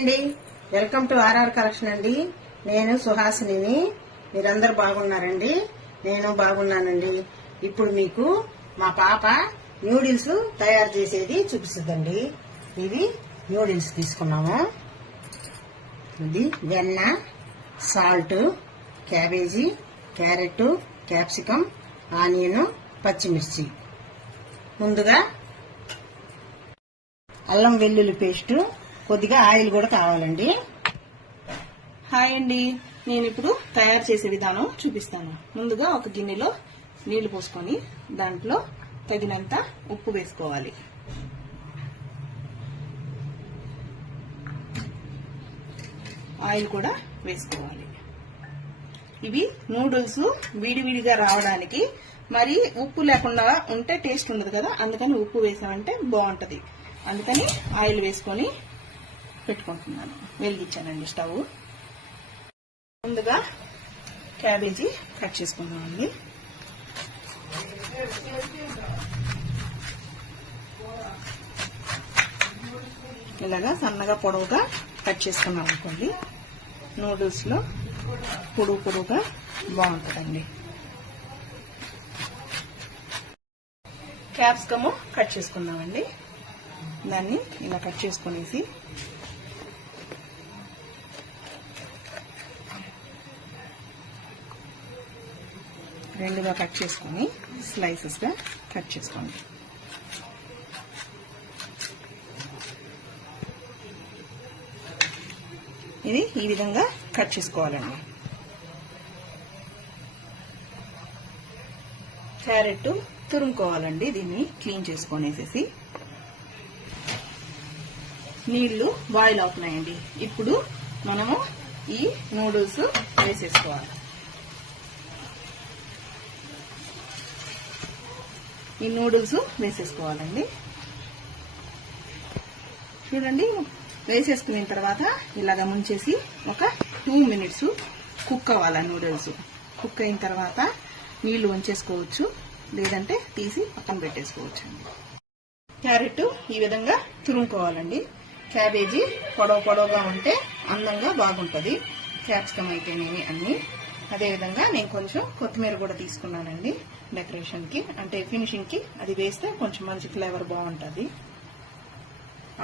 అండి, welcome to RR collection అండి. నేను సుహాసిని. మీరందరూ బాగున్నారండి? నేను బాగున్నానండి. ఇప్పుడు మీకు మా పాప న్యూడిల్స్ తయారు చేసేది చూపిస్తుందండి. ఇవి న్యూడిల్స్ తీసుకున్నాము. ఇది వెన్న, salt, cabbage, carrot, capsicum, onion, పచ్చిమిర్చి. ముందుగా అల్లం వెల్లుల్లి పేస్ట్, కొద్దిగా ఆయిల్ కూడా కావాలండి. హాయ్ అండి, నేను ఇప్పుడు తయారు చేసే విధానం చూపిస్తాను. ముందుగా ఒక గిన్నెలో నీళ్లు పోసుకొని దాంట్లో తగినంత ఉప్పు వేసుకోవాలి. ఆయిల్ కూడా వేసుకోవాలి. ఇవి నూడిల్స్ విడివిడిగా రావడానికి, మరి ఉప్పు లేకుండా ఉంటే టేస్ట్ ఉండదు కదా, అందుకని ఉప్పు వేసామంటే బాగుంటది. అందుకని ఆయిల్ వేసుకొని పెట్టుకుంటున్నాను. వెలిగించానండి స్టవ్. ముందుగా క్యాబేజీ కట్ చేసుకుందామండి. ఇలాగా సన్నగా పొడవుగా కట్ చేసుకున్నాం అనుకోండి, నూడిల్స్ లో పొడుగుగా బాగుంటుందండి. క్యాప్సికమ్ కట్ చేసుకుందామండి. దాన్ని ఇలా కట్ చేసుకునేసి రెండుగా కట్ చేసుకుని స్లైసెస్ గా కట్ చేసుకోండి. ఇది ఈ విధంగా కట్ చేసుకోవాలండి. క్యారెట్ తురుముకోవాలండి. దీన్ని క్లీన్ చేసుకొనేసేసి నీళ్లు బాయిల్ అవుతున్నాయండి. ఇప్పుడు మనము ఈ నూడిల్స్ వేసేసుకోవాలి. ఈ నూడిల్స్ వేసేసుకోవాలండి. చూడండి, వేసేసుకున్న తర్వాత ఇలాగ ముంచేసి ఒక 2 minutes కుక్ అవ్వాలి. నూడిల్స్ కుక్ అయిన తర్వాత నీళ్లు వంచేసుకోవచ్చు, లేదంటే తీసి పక్కన పెట్టేసుకోవచ్చు అండి. క్యారెట్ ఈ విధంగా తురుముకోవాలండి. క్యాబేజీ పొడవుగా ఉంటే అందంగా బాగుంటుంది. క్యాప్సికమ్ అయితేనేమి అన్ని. అదేవిధంగా నేను కొంచెం కొత్తిమీర కూడా తీసుకున్నానండి డెకరేషన్ కి, అంటే ఫినిషింగ్ కి. అది వేస్తే కొంచెం మంచి ఫ్లేవర్ బాగుంటుంది.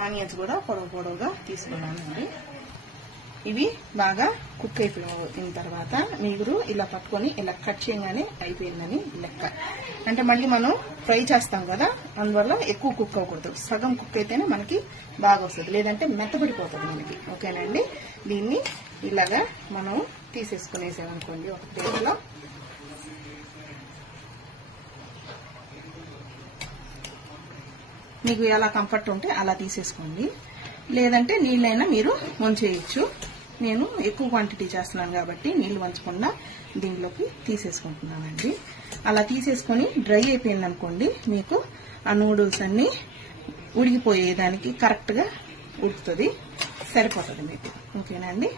ఆనియన్స్ కూడా పొడవుగా తీసుకున్నానండి. ఇవి బాగా కుక్ అయిపోయిన తర్వాత మీరు ఇలా పట్టుకొని ఇలా కట్ చేయగానే అయిపోయిందని లెక్క. అంటే మళ్ళీ మనం ఫ్రై చేస్తాం కదా, అందువల్ల ఎక్కువ కుక్ అవ్వకూడదు. సగం కుక్ అయితేనే మనకి బాగా వస్తుంది, లేదంటే మెత్తపడిపోతుంది మనకి. ఓకేనండి, దీన్ని ఇలాగా మనం తీసేసుకునేసామనుకోండి ఒక ప్లేట్లో. మీకు ఎలా కంఫర్ట్ ఉంటే అలా తీసేసుకోండి, లేదంటే నీళ్ళైనా మీరు వంచేయచ్చు. నేను ఎక్కువ క్వాంటిటీ చేస్తున్నాను కాబట్టి నీళ్లు వంచకుండా దీంట్లోకి తీసేసుకుంటున్నానండి. అలా తీసేసుకొని డ్రై అయిపోయింది అనుకోండి, మీకు ఆ నూడిల్స్ అన్ని ఉడికిపోయేదానికి కరెక్ట్ గా ఉడుకుతుంది, సరిపోతుంది మీకు. ఓకేనా అండి,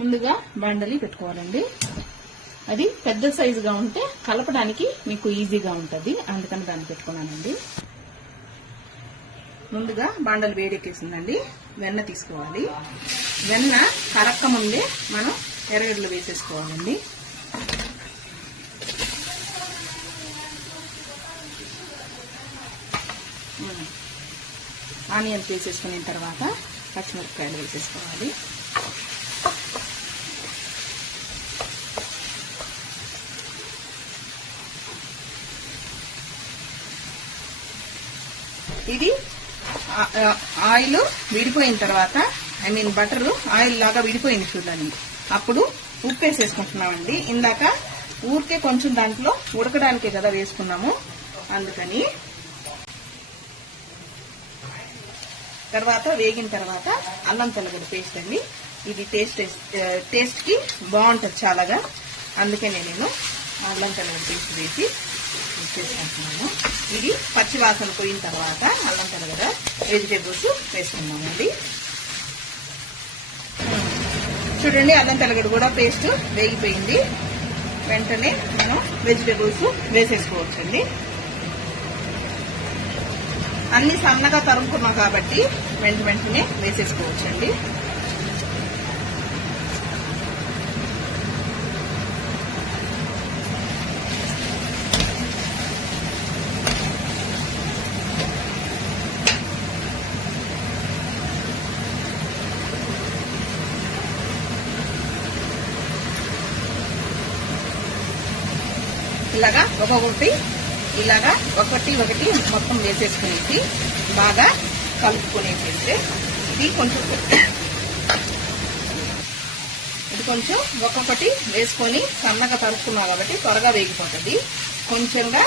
ముందుగా బండలి పెట్టుకోవాలండి. అది పెద్ద సైజుగా ఉంటే కలపడానికి మీకు ఈజీగా ఉంటుంది, అందుకని దాన్ని పెట్టుకున్నానండి. ముందుగా బాండలు వేడెక్కేసిందండి. వెన్న తీసుకోవాలి. వెన్న కరక్క ముందే మనం ఎర్రగడ్డలు వేసేసుకోవాలండి. ఆనియన్స్ వేసేసుకున్న తర్వాత పచ్చిమిరపకాయలు వేసేసుకోవాలి. ఇది ఆయిల్ విడిపోయిన తర్వాత, బటర్ ఆయిల్ లాగా విడిపోయింది చూడండి, అప్పుడు ఉప్పు వేసేసుకుంటున్నామండి. ఇందాక ఊరికే కొంచెం దాంట్లో ఉడకడానికే కదా వేసుకున్నాము, అందుకని. తర్వాత వేగిన తర్వాత అల్లం తెల్లగడ్డ పేస్ట్ అండి. ఇది టేస్ట్ కి బాగుంటుంది చాలాగా, అందుకనే నేను అల్లం తెల్లగడ్డ పేస్ట్ వేసి చేసుకుంటున్నాము. ఇది పచ్చి వాసన పోయిన తర్వాత అల్లం తెల్లగడ్డ వెజిటేబుల్స్ వేసుకున్నామండి. చూడండి, అల్లం తెల్లగడ్డ కూడా పేస్ట్ వేగిపోయింది. వెంటనే మనం వెజిటేబుల్స్ వేసేసుకోవచ్చండి. అన్ని సన్నగా తరుముకున్నాం కాబట్టి వెంటనే వేసేసుకోవచ్చండి. ఇలాగా ఒక్కొక్కటి ఇలాగా ఒకటి మొత్తం వేసేసుకునేసి బాగా కలుపుకునేసి ఇది కొంచెం ఒక్కొక్కటి వేసుకొని సన్నగా తరుపుకున్నాం కాబట్టి త్వరగా వేగిపోతుంది. కొంచెంగా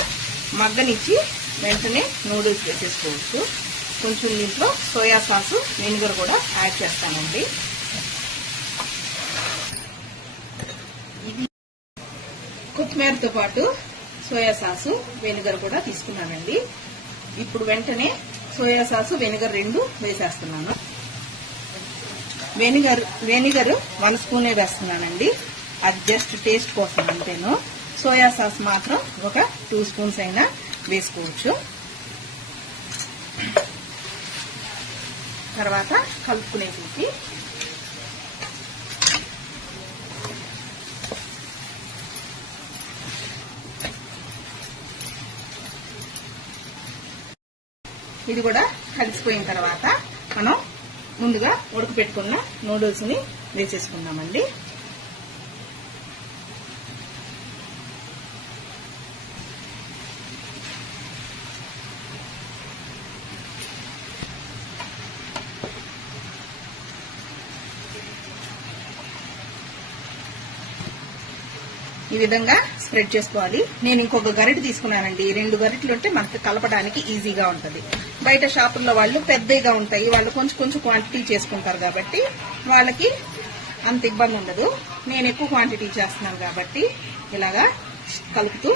మగ్గనిచ్చి వెంటనే నూడిల్స్ వేసేసుకోవచ్చు. కొంచెం దీంట్లో సోయా సాసు వెనిగర్ కూడా యాడ్ చేస్తానండి. ఇది కొత్తిమీరతో పాటు సోయా సాసు వెనిగర్ కూడా తీసుకున్నానండి. ఇప్పుడు వెంటనే సోయా సాసు వెనిగర్ 2 వేసేస్తున్నాను. వెనిగర్ 1 స్పూనే వేస్తున్నానండి. అది జస్ట్ టేస్ట్ కోసం అంతేను. సోయా సాస్ మాత్రం ఒక 2 స్పూన్స్ అయినా వేసుకోవచ్చు. తర్వాత కలుపుకునేసి ఇది కూడా కలిసిపోయిన తర్వాత మనం ముందుగా ఉడకపెట్టుకున్న నూడిల్స్ ని వేసేసుకున్నామండి. ఈ విధంగా స్ప్రెడ్ చేసుకోవాలి. నేను ఇంకొక గరిటె తీసుకున్నానండి. 2 గరిటెలు ఉంటే మనకి కలపడానికి ఈజీగా ఉంటది. బయట షాపుల్లో వాళ్ళు పెద్దగా ఉంటాయి, వాళ్ళు కొంచెం క్వాంటిటీ చేసుకుంటారు కాబట్టి వాళ్ళకి అంత ఇబ్బంది ఉండదు. నేను ఎక్కువ క్వాంటిటీ చేస్తున్నాను కాబట్టి ఇలాగా కలుపుతూ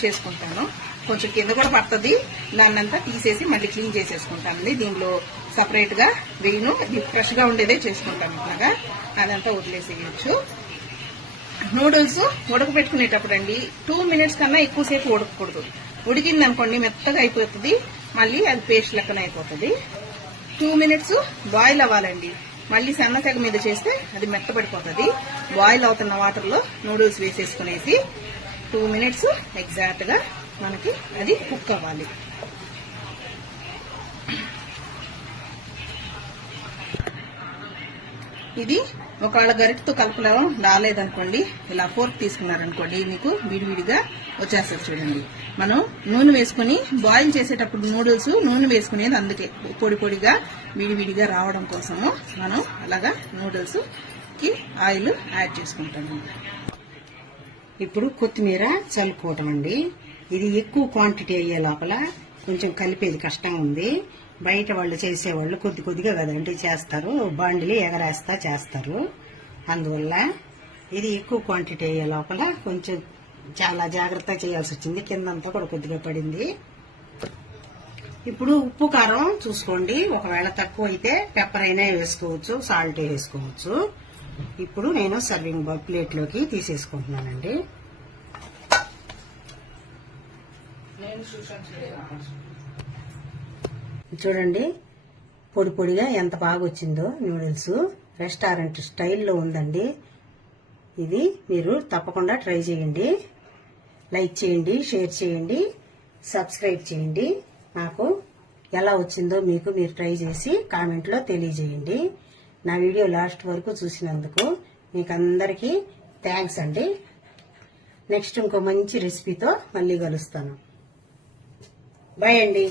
చేసుకుంటాను. కొంచెం కింద కూడా పడుతుంది, దాన్నంతా తీసేసి మళ్ళీ క్లీన్ చేసేసుకుంటానండి. దీనిలో సపరేట్ గా వేయను, ఫ్రెష్ గా ఉండేదే చేసుకుంటాను. ఇట్లాగా అదంతా వదిలేసేయచ్చు. నూడిల్స్ ఉడకబెట్టుకునేటప్పుడు అండి 2 మినిట్స్ కన్నా ఎక్కువసేపు ఉడకకూడదు. ఉడికింది అనుకోండి మెత్తగా అయిపోతుంది, మళ్ళీ అది పేస్ట్ లెక్కన అయిపోతుంది. 2 మినిట్స్ బాయిల్ అవ్వాలండి. మళ్ళీ సన్న సెగ మీద చేస్తే అది మెత్తబడిపోతుంది. బాయిల్ అవుతున్న వాటర్ లో నూడిల్స్ వేసేసుకునేసి 2 మినిట్స్ ఎగ్జాక్ట్ గా మనకి అది కుక్ అవ్వాలి. ఇది ఒకవేళ గరిటతో కలపడం రాలేదనుకోండి, ఇలా ఫోర్క్ తీసుకున్నారనుకోండి మీకు విడివిడిగా వచ్చేస్తారు. చూడండి, మనం నూనె వేసుకుని బాయిల్ చేసేటప్పుడు నూడిల్స్ నూనె వేసుకునేది అందుకే పొడిగా విడివిడిగా రావడం కోసము మనం అలాగా నూడిల్స్ కి ఆయిల్ యాడ్ చేసుకుంటాము. ఇప్పుడు కొత్తిమీర చల్లుకోవటం అండి. ఇది ఎక్కువ క్వాంటిటీ అయ్యే లోపల కొంచెం కలిపేది కష్టంగా ఉంది. బయట వాళ్ళు చేసేవాళ్ళు కొద్దిగా కదండి చేస్తారు, బాండిలి ఎగరేస్తా చేస్తారు. అందువల్ల ఇది ఎక్కువ క్వాంటిటీ అయ్యే లోపల కొంచెం చాలా జాగ్రత్తగా చేయాల్సి వచ్చింది. కిందంతా కూడా కొద్దిగా పడింది. ఇప్పుడు ఉప్పు కారం చూసుకోండి. ఒకవేళ తక్కువ అయితే పెప్పర్ అయినా వేసుకోవచ్చు, సాల్ట్ వేసుకోవచ్చు. ఇప్పుడు నేను సర్వింగ్ ప్లేట్ లోకి తీసేసుకుంటున్నానండి. చూడండి, పొడిగా ఎంత బాగా వచ్చిందో నూడిల్స్. రెస్టారెంట్ స్టైల్లో ఉందండి. ఇది మీరు తప్పకుండా ట్రై చేయండి. లైక్ చేయండి, షేర్ చేయండి, సబ్స్క్రైబ్ చేయండి. నాకు ఎలా వచ్చిందో మీరు ట్రై చేసి కామెంట్లో తెలియజేయండి. నా వీడియో లాస్ట్ వరకు చూసినందుకు మీకు అందరికీ థ్యాంక్స్ అండి. నెక్స్ట్ ఇంకో మంచి రెసిపీతో మళ్ళీ కలుస్తాను. బాయ్ అండి.